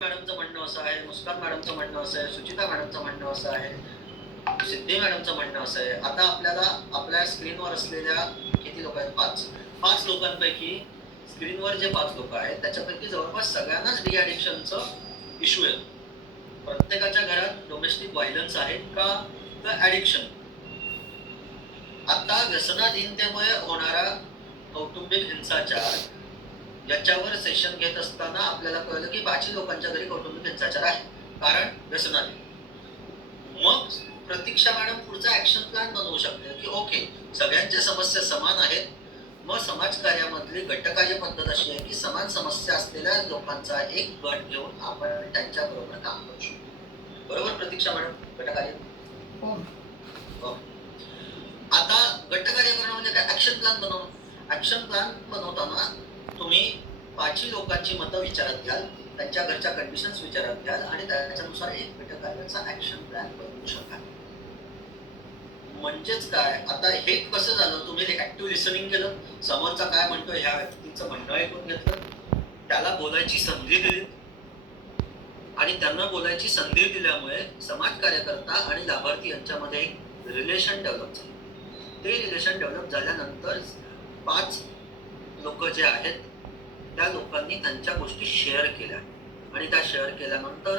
मॅडमचं म्हणणं असं आहे, मुस्कान मॅडमचं म्हणणं असं आहे, सुचिता मॅडमचं म्हणणं असं आहे, सिद्धी मॅडमचं म्हणणं असं आहे. आता आपल्याला आपल्या स्क्रीनवर असलेल्या किती लोक आहेत? 5 लोकांपैकी स्क्रीनवर जे 5 लोक आहेत त्याच्यापैकी जवळपास सगळ्यांनाच डी ॲडिक्शनचं इश्यू आहे. प्रत्येकाच्या घरात डोमेस्टिक व्हायलन्स आहे का ॲडिक्शन. आता व्यसनाधीनतेमुळे होणारा कौटुंबिक हिंसाचार याच्यावर सेशन घेत असताना आपल्याला कळलं की 5 लोकांच्या घरी कौटुंबिक हिंसाचार आहे, कारण व्यसनाधीन. मग प्रतीक्षा मॅडम पुढचा ऍक्शन प्लॅन बनवू शकते की ओके, सगळ्यांच्या समस्या समान आहेत, मग समाजकार्यामधली गटकार्य पद्धत अशी आहे की समान समस्या असलेल्या लोकांचा एक गट घेऊन आपण त्यांच्याबरोबर काम करू शकतो. बरोबर प्रतीक्षा मॅडम? गटकार्य. हो. आता गटकार्य करणं म्हणजे काय? ऍक्शन प्लॅन बनवणं. ऍक्शन प्लॅन बनवताना तुम्ही 5 लोकांची मतं विचारात घ्याल, त्यांच्या घरच्या कंडिशन्स विचारात घ्याल आणि त्याच्यानुसार एक गटकार्याचा ऍक्शन प्लॅन बनवू शकाल. म्हणजेच काय, आता हे कसं झालं? तुम्ही ऍक्टिव्ह लिसनिंग केलं, समोरचा काय म्हणतोय ह्या व्यक्तीचं म्हणणं ऐकून घेतलं, त्याला बोलायची संधी दिली आणि त्यांना बोलायची संधी दिल्यामुळे समाज कार्यकर्ता आणि लाभार्थी यांच्यामध्ये एक रिलेशन डेव्हलप झालं. ते रिलेशन डेव्हलप झाल्यानंतर 5 लोक जे आहेत त्या लोकांनी त्यांच्या गोष्टी शेअर केल्या आणि त्या शेअर केल्यानंतर